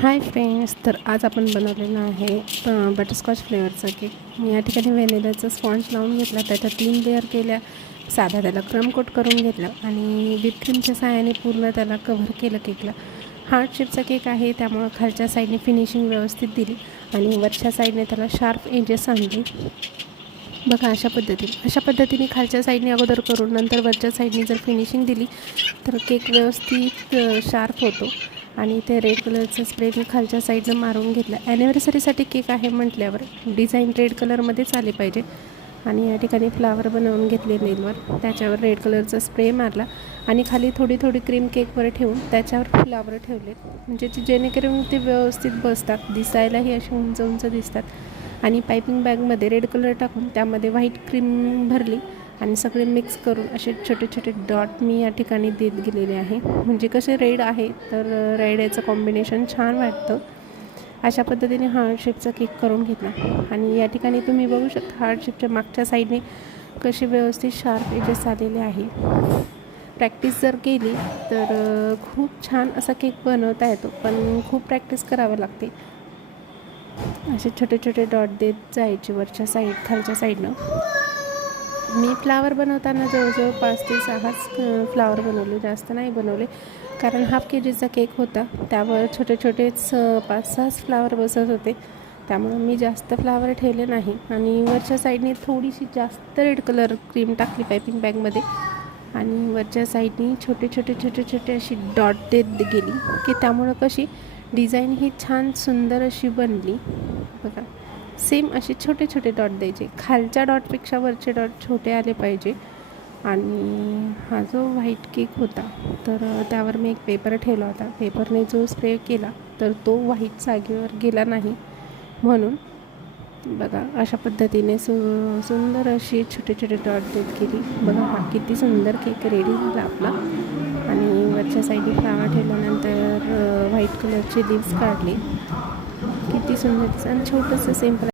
Hi friends, तर आज आपण बनवलेला आहे बटरस्कॉच फ्लेवरचा केक. मी या ठिकाणी व्हॅनिलाचा स्पॉन्ज लावून घेतला, त्याच्या 3 लेअर केल्या, साधा त्याला क्रम कोट करून घेतलं आणि व्हिप क्रीमच्या सहाय्याने पूर्ण त्याला कव्हर केलं केकला. हार्ट शेपचा केक आहे, त्यामुळं खालच्या साईडने फिनिशिंग व्यवस्थित दिली आणि वरच्या साईडने त्याला शार्प एजेस आणले. बघा अशा पद्धतीने खालच्या साईडने अगोदर करून नंतर वरच्या साईडने जर फिनिशिंग दिली तर केक व्यवस्थित शार्प होतो. आणि ते रेड कलरचं स्प्रे मी खालच्या साईडनं मारून घेतला. ॲनिव्हर्सरीसाठी केक आहे म्हटल्यावर डिझाईन रेड कलरमध्येच आली पाहिजे. आणि या ठिकाणी फ्लावर बनवून घेतले नेलवर, त्याच्यावर रेड कलरचा स्प्रे मारला आणि खाली थोडी थोडी क्रीम केकवर ठेवून त्याच्यावर फ्लावर ठेवले, म्हणजे जेणेकरून ते व्यवस्थित बसतात, दिसायलाही असे उंच उंच दिसतात. आणि पायपिंग बॅगमध्ये रेड कलर टाकून त्यामध्ये व्हाईट क्रीम भरली आणि सगळे मिक्स करून असे छोटे छोटे डॉट मी या ठिकाणी देत गेलेले आहे. म्हणजे कसे रेड आहे तर रेड याचं कॉम्बिनेशन छान वाटतं. अशा पद्धतीने हार्ट शेपचा केक करून घेतला. आणि या ठिकाणी तुम्ही बघू शकता हार्ट शेपच्या मागच्या साईडने कसे व्यवस्थित शार्प एजेस आलेले आहे. प्रॅक्टिस जर केली तर खूप छान असा केक बनवता येतो, पण खूप प्रॅक्टिस करावं लागते. असे छोटे छोटे डॉट देत जायचे वरच्या साईड खालच्या साईडनं. मी फ्लावर बनवताना जवळजवळ 5 ते 6 फ्लावर बनवले, जास्त नाही बनवले, कारण हाफ KGचा केक होता, त्यावर छोटे छोटेच 5-6 फ्लावर बसत होते, त्यामुळं मी जास्त फ्लावर ठेवले नाही. आणि वरच्या साईडने थोडीशी जास्त रेड कलर क्रीम टाकली पायपिंग बॅगमध्ये आणि वरच्या साईडने छोटे छोटे छोटे छोटे अशी डॉट देत गेली की त्यामुळं कशी डिझाईन ही छान सुंदर अशी बनली. बघा, सेम असे छोटे छोटे डॉट द्यायचे, खालच्या डॉटपेक्षा वरचे डॉट छोटे आले पाहिजे. आणि हा जो व्हाईट केक होता तर त्यावर मी एक पेपर ठेवला होता, पेपरने जो स्प्रे केला तर तो व्हाईट जागेवर गेला नाही, म्हणून बघा अशा पद्धतीने सुंदर अशी छोटे छोटे डॉट देत गेली. बघा हा किती सुंदर केक रेडी झाला आपला. आणि वरच्या साईडने फ्लावर ठेवल्यानंतर व्हाईट कलरचे लिव्स काढले, किती सुंदर दिसतं आणि छोटंसं सिम्पल